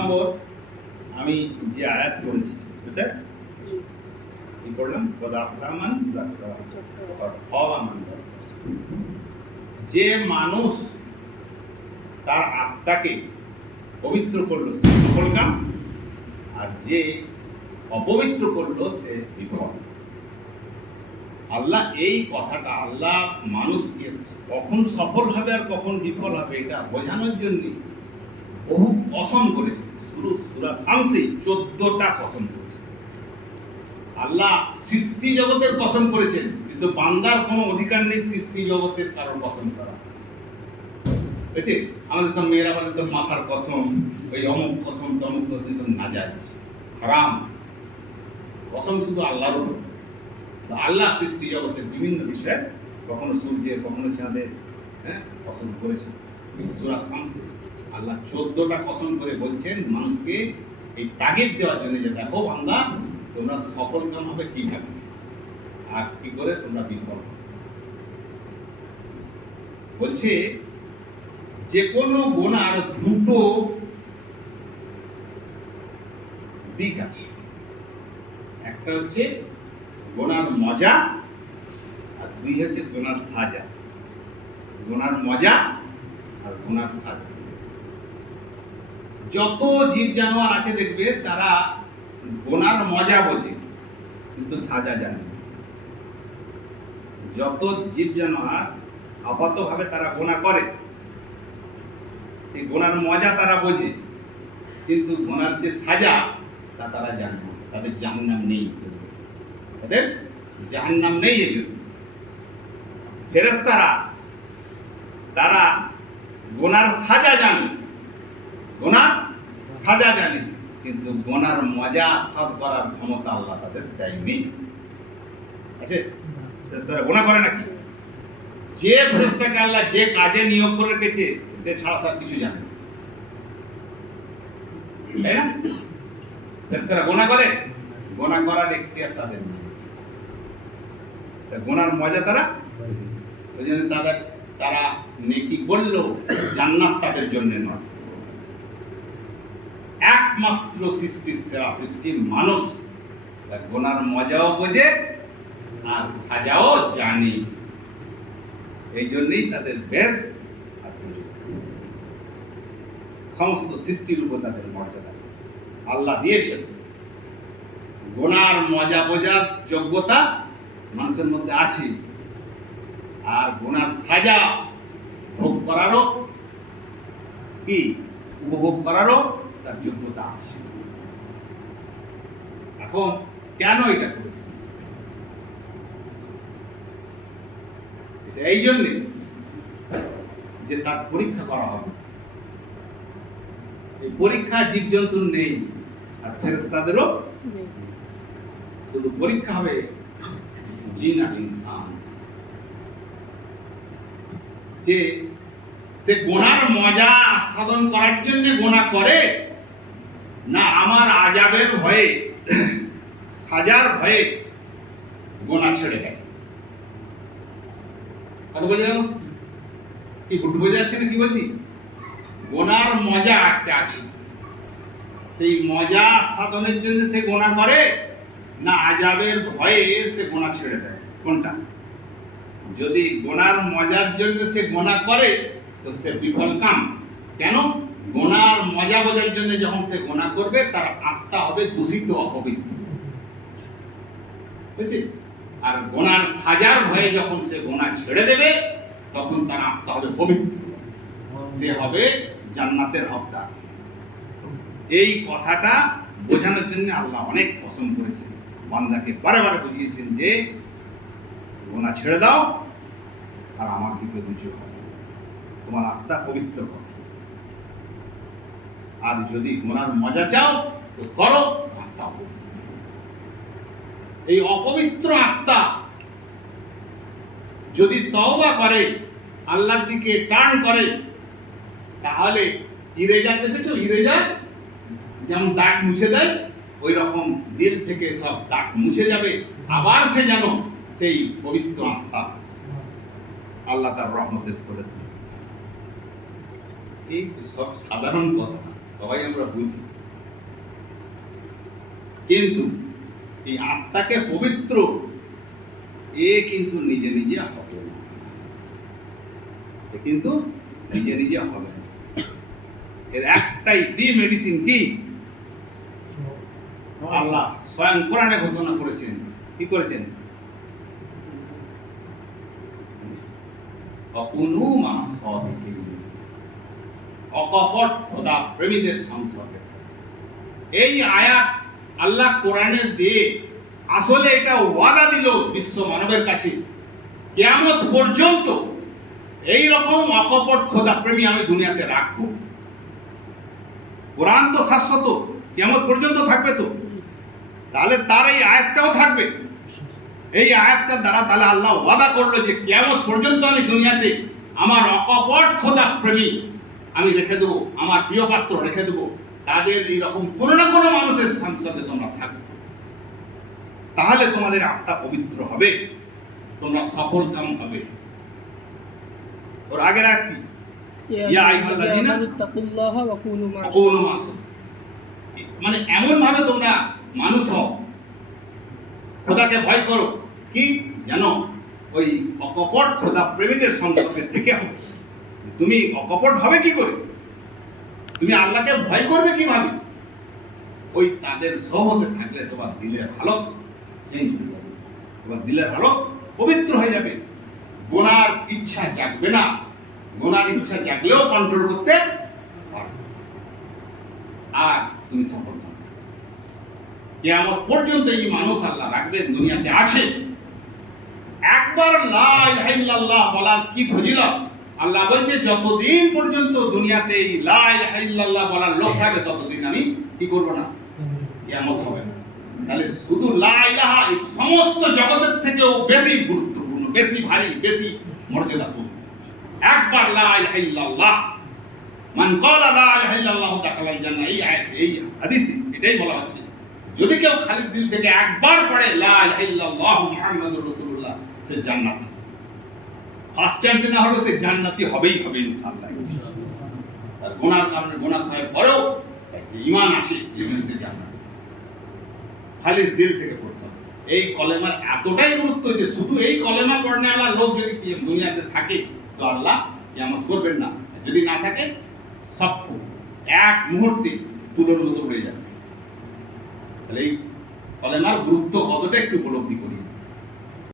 নম্বর আমি যে আয়াত করেছি বুঝলেন কি করলাম রহমান যে মানুষ তার আত্মাকে পবিত্র করলো সে সফল কাম, আর যে অপবিত্র করলো সে বিফল। আল্লাহ এই কথাটা আল্লাহ মানুষকে কখন সফল হবে আর কখন বিফল হবে এটা বোঝানোর জন্য বহু কসম করেছে। সূরা শামসে 14টা কসম করেছেন। আল্লাহ সৃষ্টি জগতের কসম করেছেন, কিন্তু বান্দার কোনো অধিকার নেই সৃষ্টি জগতের কারো কসম করা। বুঝছে? আমাদের সব মেয়েরা বলে তো মাথার কসম, ওই অমুক কসম তমুক কসম, সব নাজায়েজ হারাম। কসম শুধু আল্লাহর উপর। আল্লাহ সৃষ্টি জগতের বিভিন্ন বিষয়ে কখনো সূর্যের কখনো চাঁদের কসম করেছেন। সূরা শামসে আল্লাহ 14টা কসম করে বলছেন মানুষকে এই তাগিদ দেওয়ার জন্য যে দেখো বান্দা তোমরা সফল কাম হবে কিভাবে আর কি করে তোমরা বিফল হবে। বলছে যে কোনো গুনার দুটো দিক আছে, একটা হচ্ছে গুনার মজা আর দুই হচ্ছে গুনার সাজা। গুনার মজা আর গুনার সাজা। যত জীব জানোয়ার আছে দেখবে তারা গুনার মজা বোঝে কিন্তু সাজা জানে না। যত জীব জানোয়ার আপাতভাবে তারা গুনাহ করে, সেই গুনার মজা তারা বোঝে কিন্তু গুনার যে সাজা তা তারা জানে না। তাদের জাহান্নাম নেই, তাদের জাহান্নাম নেই। ফেরেশতারা তারা গুনার সাজা জানে, গুনার সাজা জানে, কিন্তু গুনার মজা আস্বাদ করার ক্ষমতা আল্লাহ তাদের দেয়নি। আছে ফেরেশতারা গুনাহ করে নাকি? যে ফেরেশতাকে আল্লাহ যে কাজে নিয়োগ করে রেখেছে সে ছাড়া সব কিছু জানে, তাই না? ফেরেশতারা গুনাহ করে, গুনাহ করার এখতিয়ার তাদের নেই। গুনার মজা তারা, ওই জন্য তারা নেকি করলেও জান্নাত তাদের জন্য নয়। একমাত্র সৃষ্টির সেরা সৃষ্টি মানুষ গুনার মজাও বোঝে আর সাজাও জানে। এই জন্যই তাদের বেশ সমস্ত সৃষ্টির উপর তাদের মর্যাদা আল্লাহ দিয়েছেন। গুনার মজা বোঝার যোগ্যতা মানুষের মধ্যে আছে, আর গুনার সাজা ভোগ করারও কি উপভোগ করারও তার যোগ্যতা আছে। এখন কেন এটা করেছে? এই জন্যে যে তার পরীক্ষা করা হবে। এই পরীক্ষা জীবজন্তুর নেই আর ফেরেশতাদেরও শুধু পরীক্ষা হবে জিন আর ইনসান। যে সে গুনার মজা আস্বাদন করার জন্য গুনাহ করে না আমার আযাবের ভয়ে সাজার ভয়ে গুনাহ ছেড়ে দেয়। কথা বোঝা গেল? কি ভুল বোঝা যাচ্ছে না কি বলছি? গুনার মজা একটা আছে, সেই মজা আস্বাদনের জন্য সে গুনাহ করে না আযাবের ভয়ে সে গুনাহ ছেড়ে দেয়? কোনটা? যদি গুনার মজার জন্য সে গুনাহ করে তো সে বিফল কাম। কেন? গুনার মজা বোঝার জন্য যখন সে গুনাহ করবে তার আত্মা হবে দূষিত, অপবিত্র, বুঝলি? আর গুনার সাজার ভয়ে যখন সে গুনাহ ছেড়ে দেবে তখন তার আত্মা হবে পবিত্র, সে হবে জান্নাতের হকদার। এই কথাটা বোঝানোর জন্য আল্লাহ অনেক কসম করেছেন, বান্দাকে বারে বারে বুঝিয়েছেন যে গুনাহ ছেড়ে দাও আর আমার দিকে রুজু হও, তোমার আত্মা পবিত্র করো। আর যদি গুনার মজা চাও তো করো, আত্মা পবিত্র। এই অপবিত্র আত্মা যদি তওবা করে, আল্লাহর দিকে টার্ন করে, তাহলে ইরেজার দেখেছো? ইরেজার যেমন দাগ মুছে দেয় ওই রকম দিল থেকে সব দাগ মুছে যাবে, আবার সে যেন সেই পবিত্র আত্মা আল্লাহ তার রহমতের করে দেবে। এই তো সব সাধারণ কথা, সবাই আমরা বুঝি, কিন্তু এই আত্মাকে পবিত্র এ কিন্তু নিজে নিজে হবে না, কিন্তু নিজে নিজে হবে না। এর একটাই দি মেডিসিন কি? আল্লাহ স্বয়ং কোরআনে ঘোষণা করেছেন। কি করেছেন? অকুনু মা সাদিকিন, অকপট খোদা প্রেমীদের সংসর্গে। এই আয়াত আল্লাহ কোরআনে দিয়ে আসলে এটা ওয়াদা দিল বিশ্ব মানবের কাছে, কিয়ামত পর্যন্ত এই রকম অকপট খোদা প্রেমী আমি দুনিয়াতে রাখবো। কোরআন তো শাশ্বত, কিয়ামত পর্যন্ত থাকবে, তো তাহলে তার এই আয়াতটাও থাকবে। এই আয়াতটার দ্বারা তাহলে আল্লাহ ওয়াদা করলো যে কিয়ামত পর্যন্ত আমি দুনিয়াতে আমার অকপট খোদা প্রেমী আমি রেখে দেবো, আমার প্রিয় পাত্র রেখে দেবো। তাদের এইরকম কোনো না কোনো মানুষের সংসদে তোমরা থাকবে, তাহলে তোমাদের আত্মা পবিত্র হবে, তোমরা সফল কাম হবে। ওর আগের আয়াত কি? ইয়া আইয়ুহাল্লাযীনা তাকুল্লাহা ওয়া কুনু মা'আস, মানে এমন ভাবে তোমরা মানুষ হও, খোদাকে ভয় করো, কি জানো? ওই অকপট খোদা প্রেমীদের সংসর্গে থেকে হবে। তুমি অকপট হবে কি করে? তুমি আল্লাহকে ভয় করবে কিভাবে? ওই তাদের সহবতে থাকলে তোমার দিলের হালত চেঞ্জ হয়ে যাবে, তোমার দিলের হালত পবিত্র হয়ে যাবে। গুনার ইচ্ছা জাগবে না, গুনার ইচ্ছা জাগলেও কন্ট্রোল করতে পারবে, আর তুমি সফল হবে। কিয়ামত পর্যন্ত এই মানুষ আল্লাহ রাখবেন, দুনিয়াতে আছে। একবার লা ইলাহা ইল্লাল্লাহ বলার কি ফজিলত! আল্লাহ বলছে যতদিন পর্যন্ত দুনিয়াতে এই লা ইলাহা ইল্লাল্লাহ বলার লোক থাকবে ততদিন আমি কি করব না, কিয়ামত হবে না। তাহলে শুধু লা ইলাহা এই সমস্ত জগতের থেকেও বেশি গুরুত্বপূর্ণ, বেশি ভারী, বেশি মর্যাদাপূর্ণ। একবার লা ইলাহা ইল্লাল্লাহ, মান ক্বালা লা ইলাহা ইল্লাল্লাহু দাখালাল জান্নাহ, এই আয়াত এই হাদিসে এটাই বলা হচ্ছে। যদি কেউ খালিস দিল থেকে একবার পড়ে লা ইলাহা ইল্লাল্লাহু মুহাম্মাদুর রাসূলুল্লাহ, সে জান্নাতি। ফার্স্ট টেন্সে না হলেও সে জান্নাতি হবেই হবে ইনশাআল্লাহ। তার গুনার কারণে গুনাহ হয় পরেও ঈমান আছে, ঈমান সে জান্নাতি। খালিস দিল থেকে পড়তে হবে। এই কলেমার এতটাই গুরুত্ব যে শুধু এই কলেমা পড়নেওয়ালা লোক যদি দুনিয়াতে থাকে তো আল্লাহ কিয়ামত করবেন না, যদি না থাকে সব এক মুহূর্তে তুলোর মতো পড়ে যাবে। তাহলে এই কলেমার গুরুত্ব কতটা একটু উপলব্ধি করুন।